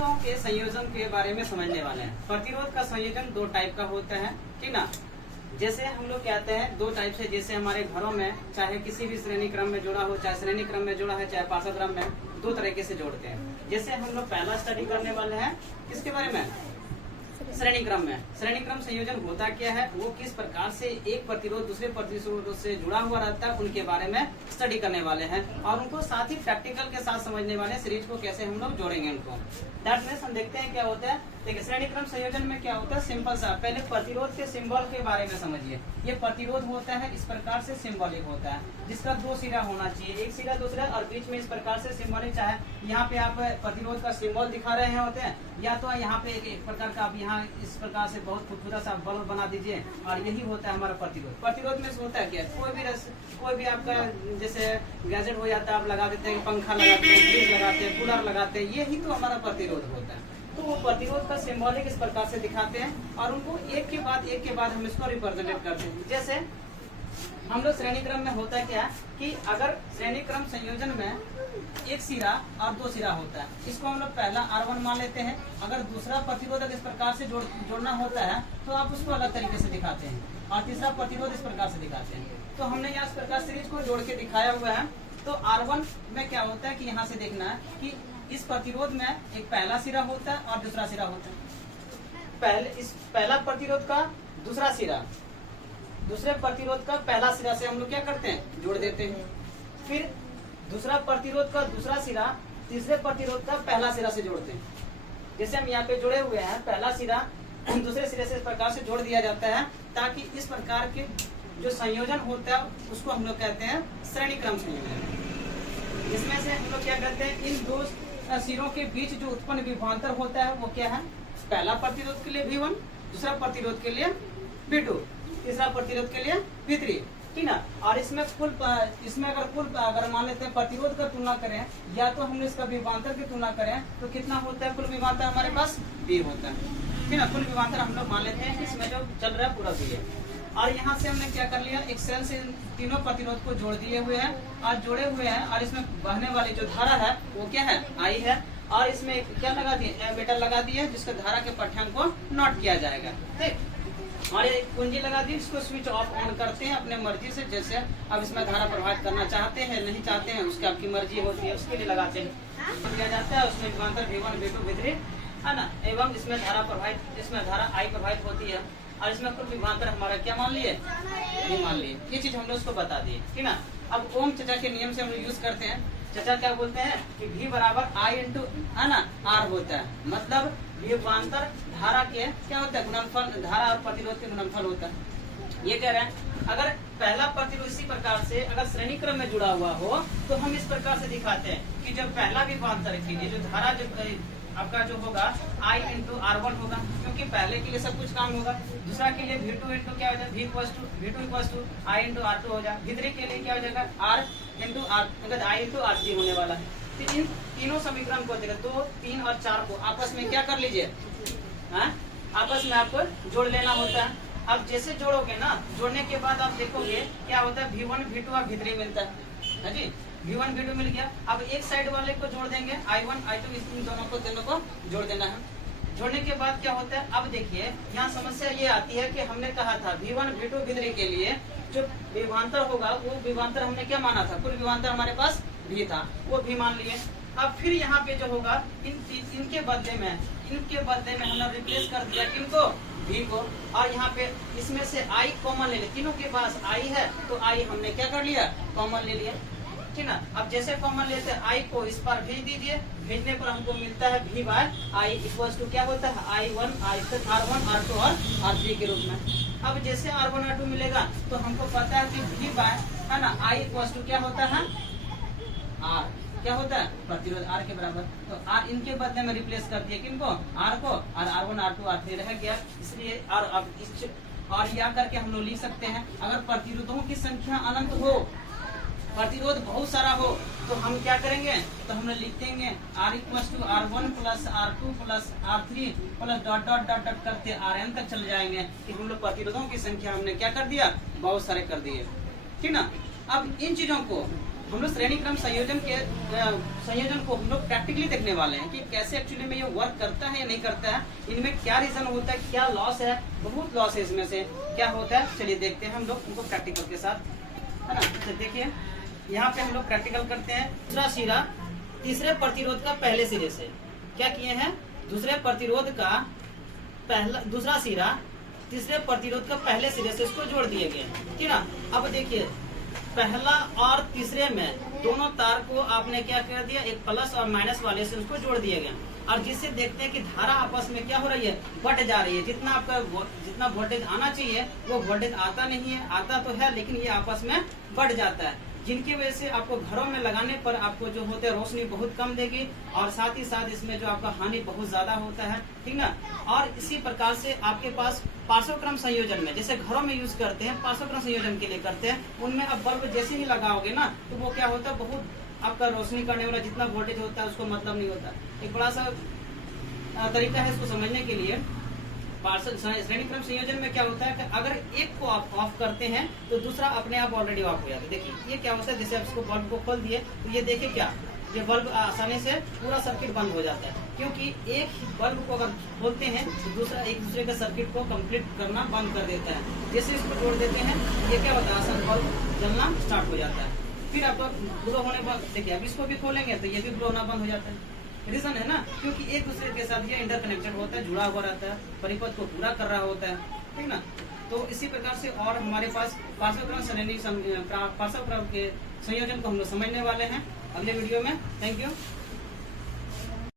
प्रतिरोधों के संयोजन के बारे में समझने वाले हैं। प्रतिरोध का संयोजन दो टाइप का होता है, ठीक ना। जैसे हम लोग कहते हैं दो टाइप से, जैसे हमारे घरों में चाहे किसी भी श्रेणी क्रम में जोड़ा हो, चाहे श्रेणी क्रम में जोड़ा है, चाहे पार्षद क्रम में, दो तरीके से जोड़ते हैं। जैसे हम लोग पहला स्टडी करने वाले हैं किसके बारे में, श्रेणी क्रम में। श्रेणी क्रम संयोजन होता क्या है, वो किस प्रकार से एक प्रतिरोध दूसरे प्रतिरोध से जुड़ा हुआ रहता है, उनके बारे में स्टडी करने वाले हैं और उनको साथ ही प्रैक्टिकल के साथ समझने वाले सीरीज को कैसे हम लोग जोड़ेंगे उनको। दैट मीन्स हम देखते हैं क्या होता है। देखिए श्रेणी क्रम संयोजन में क्या होता है, सिंपल सा पहले प्रतिरोध के सिंबल के बारे में समझिए। ये प्रतिरोध होता है इस प्रकार से सिंबॉलिक होता है, जिसका दो सिरा होना चाहिए, एक सिरा दूसरा, और बीच में इस प्रकार से सिंबॉलिक, चाहे यहाँ पे आप प्रतिरोध का सिंबल दिखा रहे हैं होते हैं, या तो यहाँ पे एक प्रकार का आप यहाँ इस प्रकार से बहुत खूबसूरत सा बल्ब बना दीजिए, और यही होता है हमारा प्रतिरोध। प्रतिरोध में होता है क्या, कोई भी आपका जैसे गैजेट हो जाता है, आप लगा देते हैं, पंखा लगाते हैं, फ्रिज लगाते हैं, कूलर लगाते हैं, यही तो हमारा प्रतिरोध होता है। तो वो प्रतिरोध का सिंबॉलिक इस प्रकार से दिखाते हैं और उनको एक के बाद हम इसको रिप्रेजेंट करते हैं। जैसे हम लोग श्रेणी क्रम में होता है क्या कि अगर श्रेणी क्रम संयोजन में एक सिरा और दो सिरा होता है, इसको हम लोग पहला R1 मान लेते हैं। अगर दूसरा प्रतिरोधक इस प्रकार से जोड़ना होता है तो आप उसको अलग तरीके से दिखाते हैं, और तीसरा प्रतिरोध इस प्रकार से दिखाते हैं। तो हमने यहाँ इस प्रकार सीरीज को जोड़ के दिखाया हुआ है। तो R1 में क्या होता है कि यहाँ से देखना है कि इस प्रतिरोध में एक पहला सिरा होता है और दूसरा सिरा होता है। पहला प्रतिरोध का दूसरा सिरा दूसरे प्रतिरोध का पहला सिरा से हम लोग क्या करते हैं, जोड़ देते हैं। फिर दूसरा प्रतिरोध का दूसरा सिरा तीसरे प्रतिरोध का पहला सिरा से जोड़ते हैं। जैसे हम यहाँ पे जुड़े हुए हैं, पहला सिरा दूसरे सिरे से इस प्रकार से जोड़ दिया जाता है, ताकि इस प्रकार के जो संयोजन होता है उसको हम लोग कहते हैं श्रेणी क्रम संयोजन। इसमें से हम लोग क्या करते हैं, इन दो सिरों के बीच जो उत्पन्न विभवांतर होता है वो क्या है, पहला प्रतिरोध के लिए V1, दूसरा प्रतिरोध के लिए V2, तीसरा प्रतिरोध के लिए V3, ठीक ना। और इसमें अगर मान लेते हैं प्रतिरोध का तुलना करें, या तो हमने इसका विभवांतर की तुलना करें, तो कितना होता है, कुल विभवांतर हमारे पास V होता है, ठीक ना। कुल विभवांतर हम लोग मान लेते हैं, इसमें जो चल रहा है पूरा V है। और यहाँ से हमने क्या कर लिया, एक सेल से तीनों प्रतिरोध को जोड़ दिए हुए हैं और जोड़े हुए हैं, और इसमें बहने वाली जो धारा है वो क्या है, I है। और इसमें क्या लगा दिए, एमीटर लगा दिए, जिसका धारा के पाठ्यांक को नोट किया जाएगा, ठीक। और ये कुंजी लगा दी, इसको स्विच ऑफ ऑन करते हैं अपने मर्जी से। जैसे अब इसमें धारा प्रवाहित करना चाहते हैं, नहीं चाहते हैं, उसकी आपकी मर्जी होती है, उसके लिए लगाते हैं, किया जाता है। उसमें विभवांतर V1, V2, V3 है ना, एवं इसमें धारा I प्रवाहित होती है, और इसमें कुल विभवांतर हमारा क्या मान लिए, V मान लिए। ये चीज हम लोग उसको बता दिए, ठीक ना। अब ओम चचा के नियम से हम लोग यूज करते हैं। चचा क्या बोलते हैं कि V बराबर I इंटू है ना R होता है, मतलब विभवांतर धारा के क्या होता है, गुणनफल, धारा और प्रतिरोध के गुणनफल होता है। ये कह रहे हैं अगर पहला प्रतिरोध इसी प्रकार से अगर श्रेणी क्रम में जुड़ा हुआ हो, तो हम इस प्रकार से दिखाते हैं कि जब पहला विभवांतर के लिए जो धारा जो आपका जो होगा I इंटू R1 होगा, क्योंकि पहले के लिए सब कुछ काम होगा। दूसरा के लिए V2 इंटू क्या हो जाएगा, V2 equal to I into R2 हो जाएगा। V3 के लिए क्या हो जाएगा, R इंटू R, मतलब I इंटू R3 होने वाला है। तो इन तीनों समीकरण को देगा, 2, 3 और 4 को आपस में क्या कर लीजिए, आपस में आपको जोड़ लेना होता है। अब जैसे जोड़ोगे ना, जोड़ने के बाद आप देखोगे क्या होता है, V1, V2 और V3 मिलता है जी। V1, V2 मिल गया। अब एक साइड वाले को जोड़ देंगे, I1, I2, इन दोनों को जोड़ देना है। जोड़ने के बाद क्या होता है, अब देखिए यहाँ समस्या ये आती है कि हमने कहा था V1, V2, V3 के लिए जो विभवांतर होगा वो विभवांतर हमने क्या माना था, कुल विभवांतर हमारे पास V था, वो V मान लिए। अब फिर यहाँ पे जो होगा इनके बदले में हमने रिप्लेस कर दिया किनको, V को, और यहाँ पे इसमें से I कॉमन ले लिया। तीनों के पास I है तो I हमने क्या कर लिया, कॉमन ले लिया, ठीक ना। अब जैसे कॉमन लेते हैं I को इस पर भेज दीजिए, भेजने पर हमको मिलता है V by I equal to क्या होता है, I1, R1, R2 और R3 के रूप में। अब जैसे R1, R2 मिलेगा तो हमको पता है कि V बाय है ना I इक्वल टू क्या होता है, R क्या होता है, प्रतिरोध R के बराबर। तो R इनके बदले में रिप्लेस कर दिया किनको, R को, और R1, R2, R3 रह गया, इसलिए और यह करके हम लोग लिख सकते हैं, अगर प्रतिरोधों की संख्या अनंत हो, प्रतिरोध बहुत सारा हो, तो हम क्या करेंगे, तो हम लिख देंगे R equal to R1 plus R2 plus R3 plus dot dot dot dot करते Rn तक चल जाएंगे कि हम लोग प्रतिरोधों की संख्या हमने क्या कर दिया, बहुत सारे कर दिए, ठीक ना। अब इन चीजों को हम लोग श्रेणी क्रम संयोजन के संयोजन को हम लोग प्रैक्टिकली देखने वाले हैं कि कैसे एक्चुअली में ये वर्क करता है या नहीं करता है, इनमें क्या रीजन होता है, क्या लॉस है, बहुत लॉस है इसमें से क्या होता है। चलिए देखते हैं हम लोग उनको प्रैक्टिकल के साथ, है ना। तो देखिए यहाँ पे हम लोग प्रैक्टिकल करते हैं। दूसरा सिरा तीसरे प्रतिरोध का पहले सिरे से क्या किए हैं, दूसरे प्रतिरोध का पहला दूसरा सिरा तीसरे प्रतिरोध का पहले सिरे से इसको जोड़ दिए गए, ठीक ना। अब देखिए पहला और तीसरे में दोनों तार को आपने क्या कर दिया, एक प्लस और माइनस वाले से उसको जोड़ दिए गए, और जिससे देखते हैं कि धारा आपस में क्या हो रही है, बढ़ जा रही है। जितना आपका जितना वोल्टेज आना चाहिए वो वोल्टेज आता नहीं है, आता तो है लेकिन ये आपस में बढ़ जाता है, जिनकी वजह से आपको घरों में लगाने पर आपको जो होते हैं रोशनी बहुत कम देगी, और साथ ही साथ इसमें जो आपका हानि बहुत ज्यादा होता है, ठीक ना। और इसी प्रकार से आपके पास पार्श्वक्रम संयोजन में, जैसे घरों में यूज करते हैं पार्श्वक्रम संयोजन के लिए करते हैं, उनमें अब बल्ब जैसे ही लगाओगे ना तो वो क्या होता है, बहुत आपका रोशनी करने वाला जितना वोल्टेज होता है उसको मतलब नहीं होता। एक बड़ा सा तरीका है इसको समझने के लिए। श्रेणी क्रम संयोजन में क्या होता है कि अगर एक को आप ऑफ करते हैं तो दूसरा अपने आप ऑलरेडी ऑफ हो जाता है। देखिए ये क्या होता है, जैसे आप इसको बल्ब को खोल दिए तो ये देखिए क्या, ये बल्ब आसानी से पूरा सर्किट बंद हो जाता है, क्योंकि एक बल्ब को अगर खोलते हैं तो दूसरा एक दूसरे के सर्किट को कंप्लीट करना बंद कर देता है। जैसे इसको जोड़ देते हैं ये क्या होता है, आसान बल्ब जलना स्टार्ट हो जाता है, फिर आपका ग्लो होने बंद। देखिए अब इसको भी खोलेंगे तो ये भी ग्लो होना बंद हो जाता है। रीजन है ना, क्योंकि एक दूसरे के साथ ये इंटरकनेक्टेड होता है, जुड़ा हुआ रहता है, परिपथ को पूरा कर रहा होता है, ठीक ना। तो इसी प्रकार से और हमारे पास पार्श्वक्रम श्रेणी पार्श्वक्रम के संयोजन को हम लोग समझने वाले हैं अगले वीडियो में। Thank you.